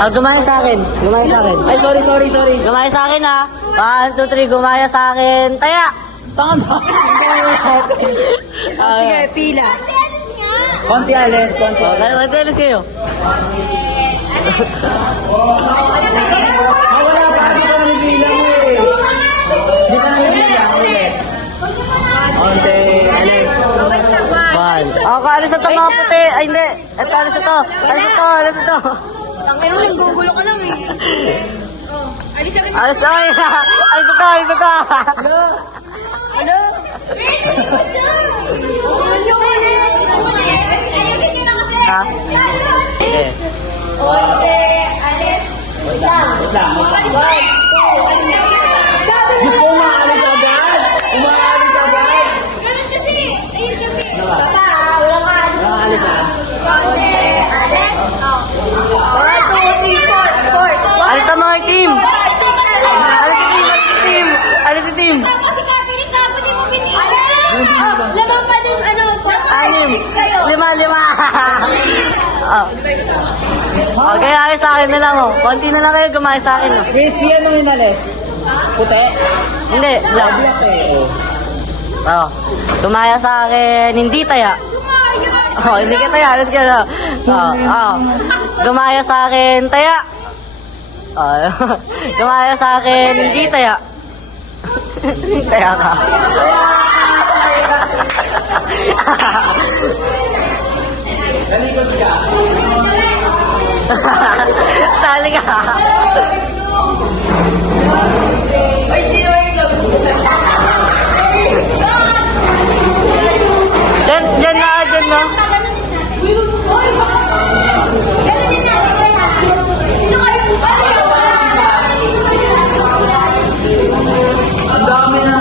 Gumaya sa akin. Gumaya sa akin. Ay, sorry. Gumaya sa akin ha. 1, 2, 3, gumaya sa akin. Taya! Tama. Sige, pila. Konti alis. Okay, madalas kayo. Wala pa. Di ka nang bilang eh. Di ka nang bilang ulit. Konti alis. 1. Okay, alis na to mga puti. Ay, hindi. Ito, alis na to. Alis na to. Tangin mo, nanggugulo ka lang eh. Alis na Alis na. Alis na to. Ano? Ayusin nyo na kasi. Ha? Sige. Konti, alis. Wait lang. Di ko umaalis agad. Umaalis agad. Papa, wala ka. Umaalis agad. Konti, alis. 1, 2, 3, 4. Alis na mga team. Alis si team. Kasi Catherine, dapat yung pumili. Lamang pa din, 6 kayo. 5. Oh. Okay, alis sa akin na lang oh. Konti na lang kayo gumaya sa akin oh. Wait, siya nung inalis. Puti? Hindi, lang. Black eh. Oh. Gumaya sa akin, hindi taya. Oh, hindi ka taya, alis ka na. Oh. Gumaya sa akin, taya. Oh. Gumaya sa akin, hindi taya. Taya ka. Nalikos ka. Tali ka. Ay, sino yung close? Diyan na. Ang dami na.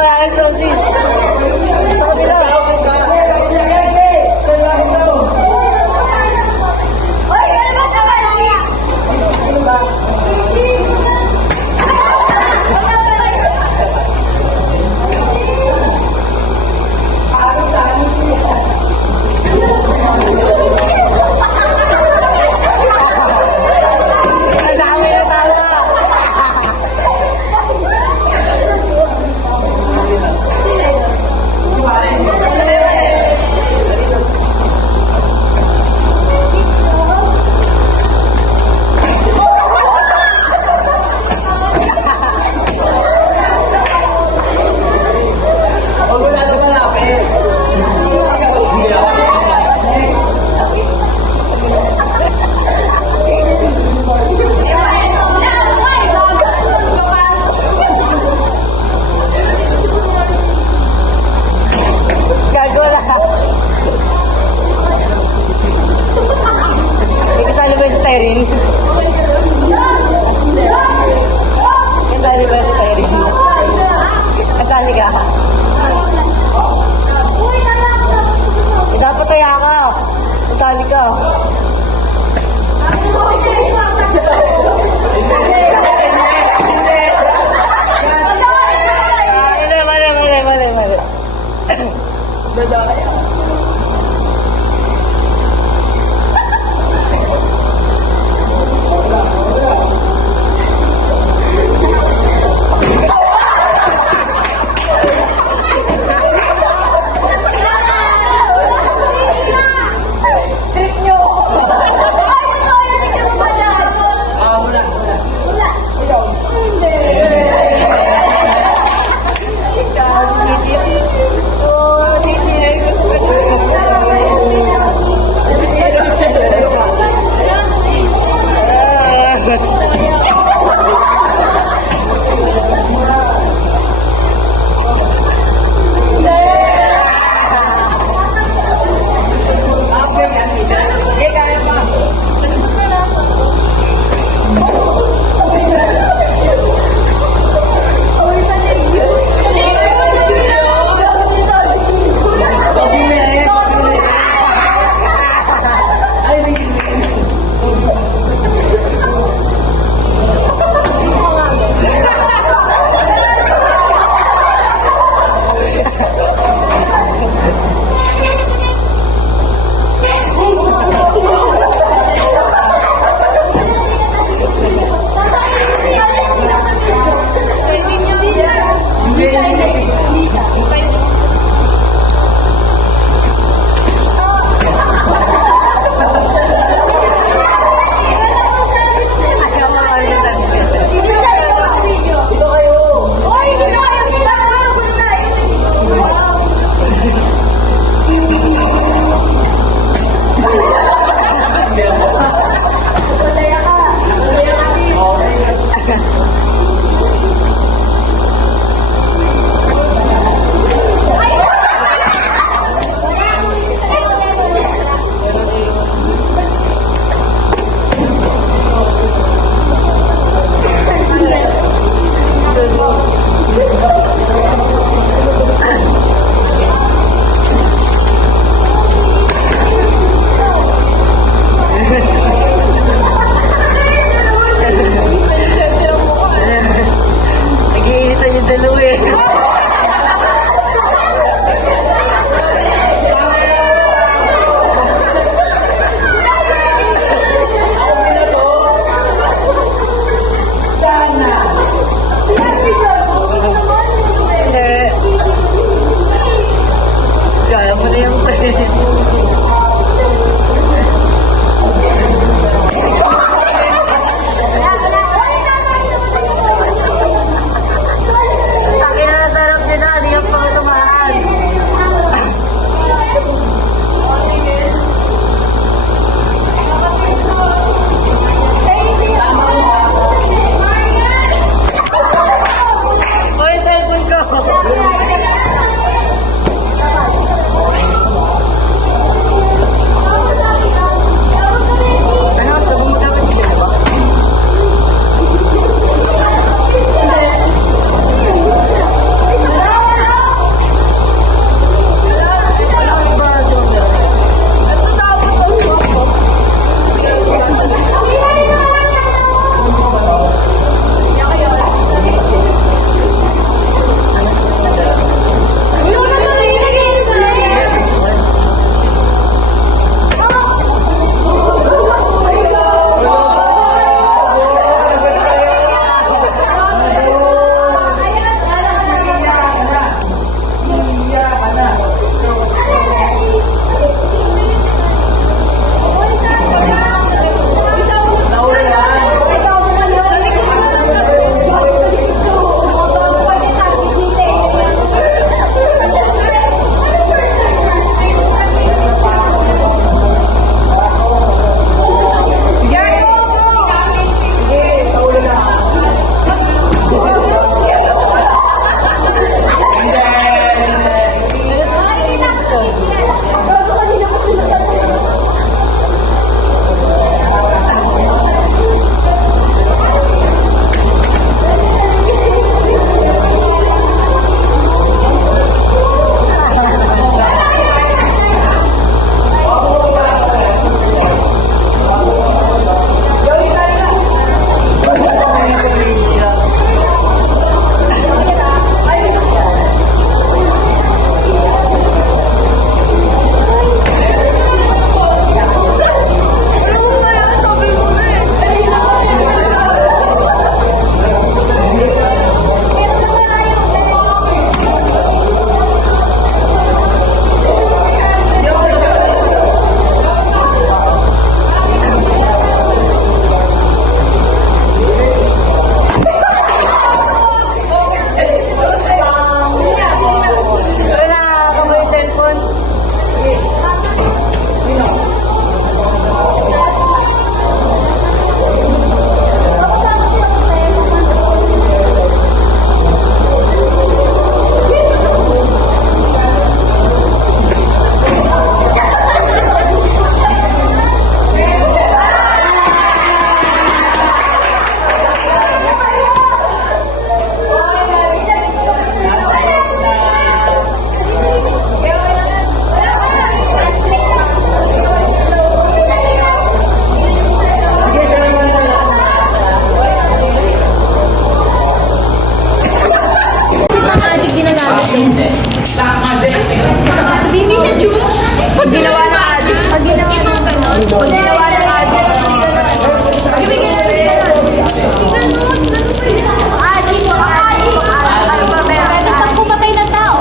Ay, Francis. Sa kabila. Ang dami na tawa. Huwag mo na ito malapit. Gago na. Ikasali ba si Tyrene? Ikasali ba si Tyrene? Kasali ka? Dapat kaya ka. Kasali ka. Mali. Trip nyo ako. Pag ginawa ng agad, bibigyan na rin ganun. Ganun pa yun. Pag pumatay ng tao.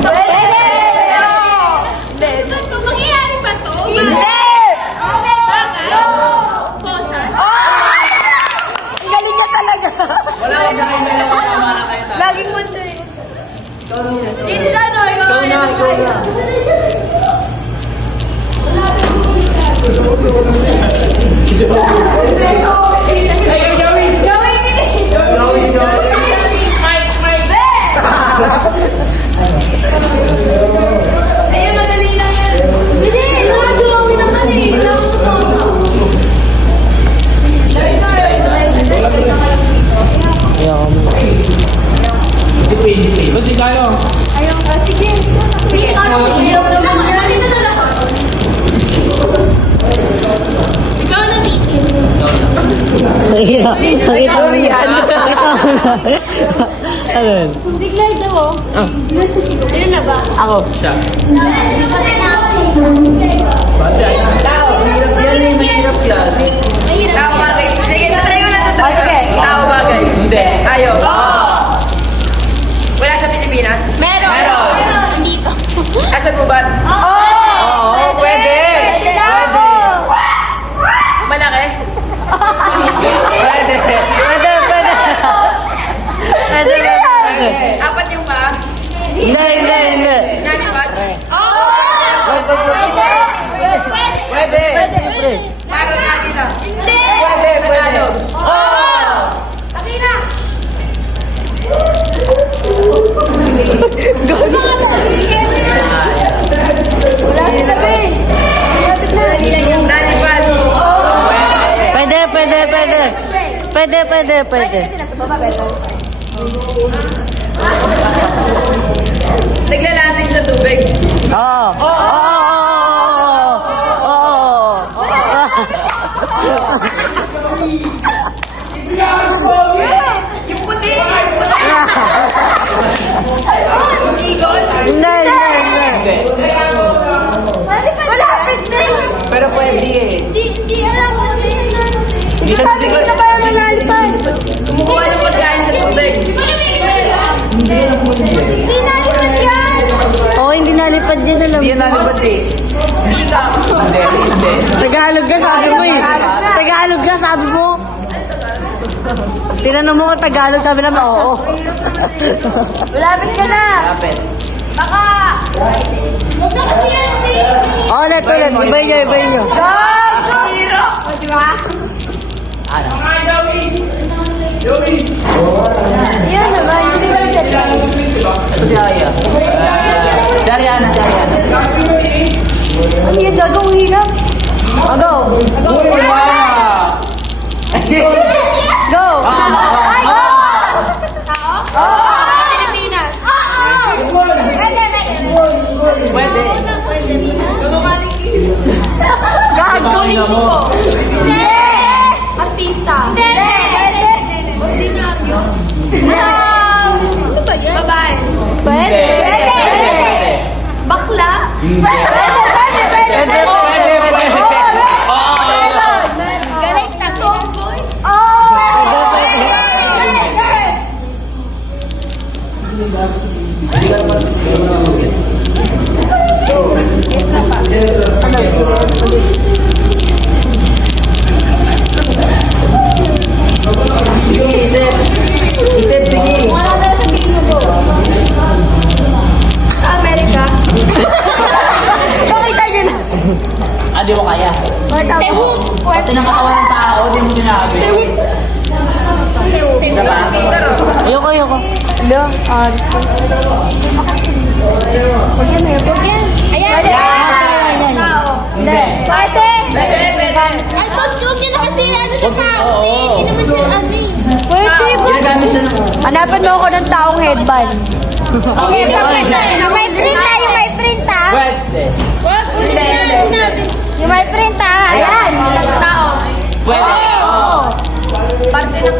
Pwede! Ba't kung mangyayari ba to? Hindi! Galing na talaga. Wala kang nakain na lang ako na kayo tayo. Laging mo siya. Hindi na, no? Ikaw na. Ayun, madali lang yan. Hindi, nakagawa naman eh. Depende. Basta tayo. Ayun, sige. Sige, hirap naman. Dito na lang. Ikaw na, Miki. Nakita mo yan. Ano yun? Siglay daw, oh. Sino na ba? Ako. Siya. Hindi pa rin ako. Tao, hirap yan eh. Mahirap yan. Tao bagay. Sige, tatry ko na ito. Okay. Tao bagay. Hindi. Ayaw. Wala sa Pilipinas? Meron. Dito. Asa gubat? Oo, pwede. Pwede na ako. Malaki? Pwede. Pwede. Apat yung paa? Hindi. Nalipat? Pwede. Siyempre. Parang agila. Hindi. Tagalog. Akira. Wala si Tabi. Lapit na. Nalipat. Pwede. Nasa baba, better. Naglalanting sa tubig. Oo. Yung puti. Sigon. Hindi. Malapit na yun. Pero pwede eh. Hindi alam mo na yun. Hindi siya Sabi ko na kaya manalipad. Kumukuha ng pagkain sa tubig. Hindi nalipad yan. Oo, hindi nalipad yan, alam Hindi yan nalipad eh. Ika. Hindi. Tagalog ka, sabi mo eh. Tagalog ka, sabi mo. Tinanong mo kung Tagalog, sabi naman, oo. Malapit ka na. Lapit. Baka. Huwag na kasi yan, eh. Ulit. Ibay nyo. Go! Hero! O, di ba? Yan naman, hindi ba rin Ito si Aya. Dariana. Ano yung gagawang hirap? O, go! Uy, wow! Go! Ay, go! Oo! Pilipinas! Pwede. Politiko! Hindi! Artista! Hindi! Ordinaryo! Ano ba yan? Babae! Pwede! Bakla! Pwede! Galing na tomboy! Isip, sige. Wala na sa tingin mo. Sa Amerika? Pakita nyo na. Di mo kaya. Tehuk! Pati ng katawan ng tao, di mo sinabi. Diba? Ayoko. Hello? Huwag yan. Ayan! Tao. Hindi. Pwede! Pwede. Ay, huwag yan na kasi ano sa tao. Oo. Hindi naman siya ano eh. Pwede! Ginagamit siya ng... Hanapan mo ako ng taong headband. Okay, may print ah! Yung may print ah! Pwede. Wag, ulit na sinabi. Yung may print ah! Ayan! Tao. Pwede. Oo! Parte ng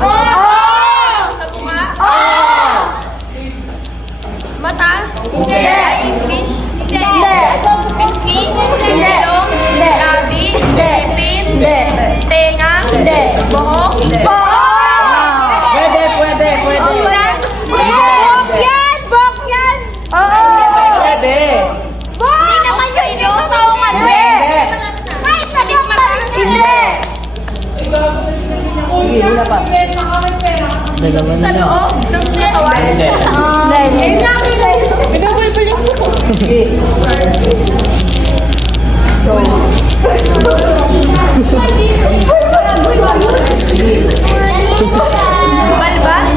sa mukha? Oo! Mata? Hindi. English? Hindi. Pisngi? Hindi. Pwede, pwede, pwede. Bok yan! Bok yan! Oo! Pwede. Hindi naman yun yung taongan. Hindi. Ay, salik mata. Hindi! Sige, hula pa. Dalawa na lang. Ng katawan? Hindi. Hindi. Binubulbul yung buko. Sige. Go. Balbas?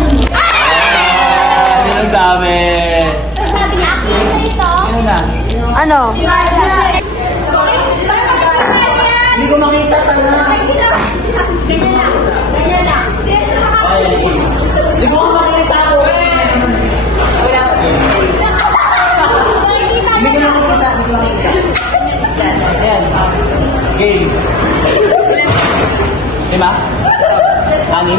Ang dami. Sabi niya, akin na ito. Ano na? Ano? Hindi ko makita, tanga. Ganyan lang. Ganyan lang. Ay, hindi ko makita ko. Hindi ko nakikita. Ayan. Game. 5? 6? 7? 10?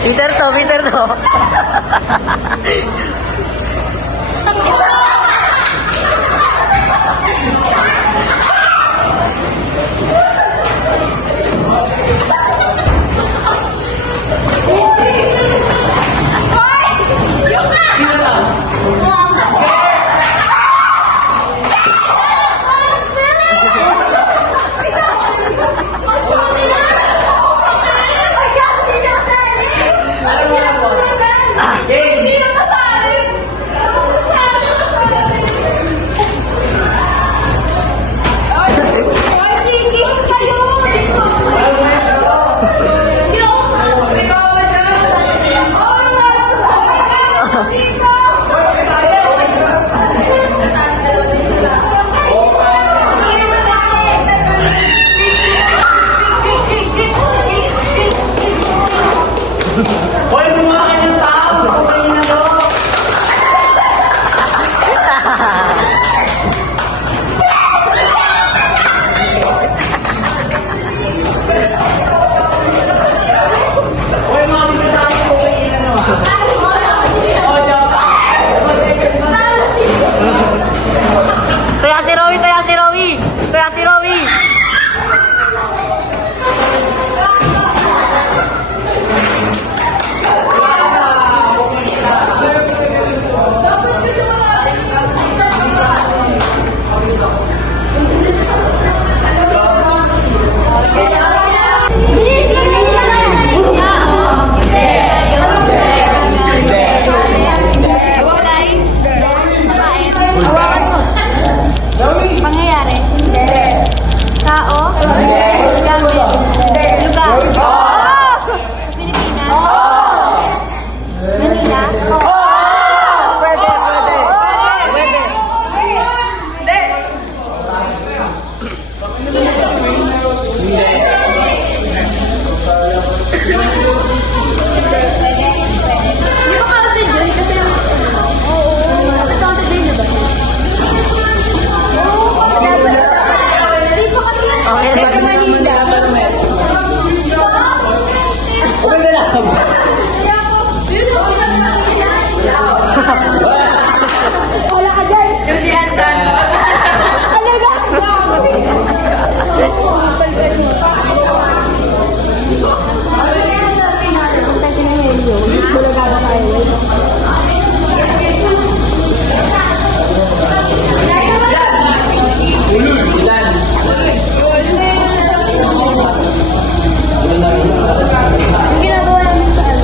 Peter to, Peter to. Hoy, bumakan yung tao! Kumain na to! Hoy, mga tao! Kumain na to! Oh, joke! Kaya si Rowie, kaya si Rowie. Kaya si Rowie. Pangyayari? Tao? Gamit? Lugar? Pilipinas? Manila? Pwede, pwede. Pwede. Hindi ko counted yun kasi counted din diba? Hindi ko kasi Okay. Manila. Kumain na lang! Wala ka dyan. Julian Santos. Ano na? Ilan? Ginagawa namin sa ano?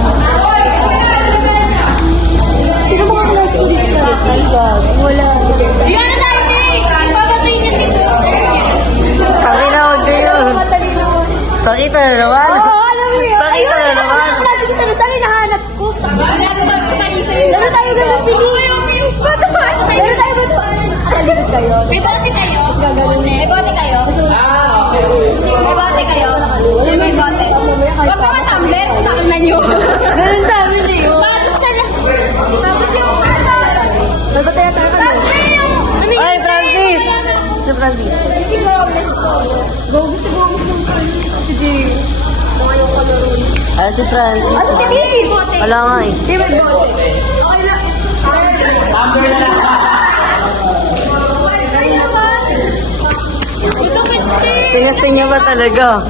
kayo. May bote kayo. May bote kayo. May bote kayo. May bote. Huwag ka ma-tumbler. Utak na nyo. Ganun sabi niyo. Batos ka lang. Batos yung ano. May bote na tayo ka na. Ay, Francis! Si Francis. Si Gomez to. Gomez si Gomez ng kayo. Sige. Mga yung kalaro. Ay, si Francis. Ano si Bibi? Bote. Wala nga eh. Di may bote. Okay na. Gusto ko Tinasting niya ba talaga?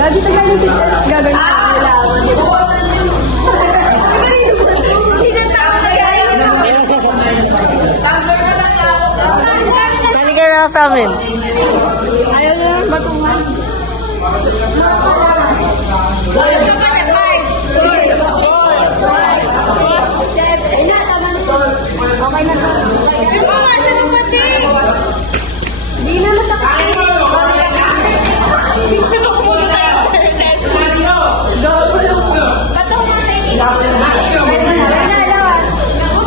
Gabi tagal yung pictures. Gagawin ko nila. Sali ka na sa amin. Ayaw na lang batungan. Okay na to. Hindi na masakit.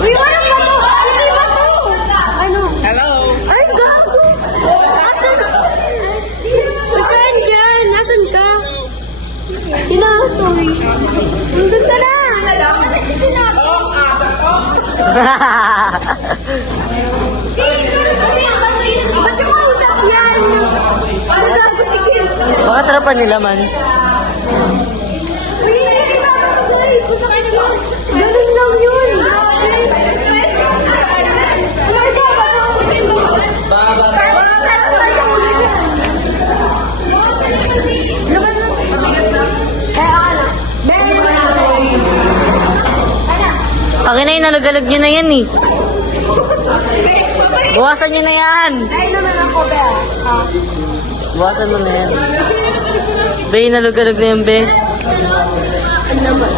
Uy, walang bato! Ano may bato? Ano? Hello? Ay, gago! Asan? Saan dyan? Asan ka? Sinatoy. Nandun ka na! Sinatoy. Ba't yung kausap yan? Ano gago si Kim? Baka tarapan nila man. Uy, nakikita ko guys! Gusto kayo naman. Ganun lang yun. Akin na yung nalugalog nyo na yan eh. Buwasan nyo na yan. Ay naman ako, Bea. Buwasan mo na yan. Be, nalugalog na yan, be. Ano naman?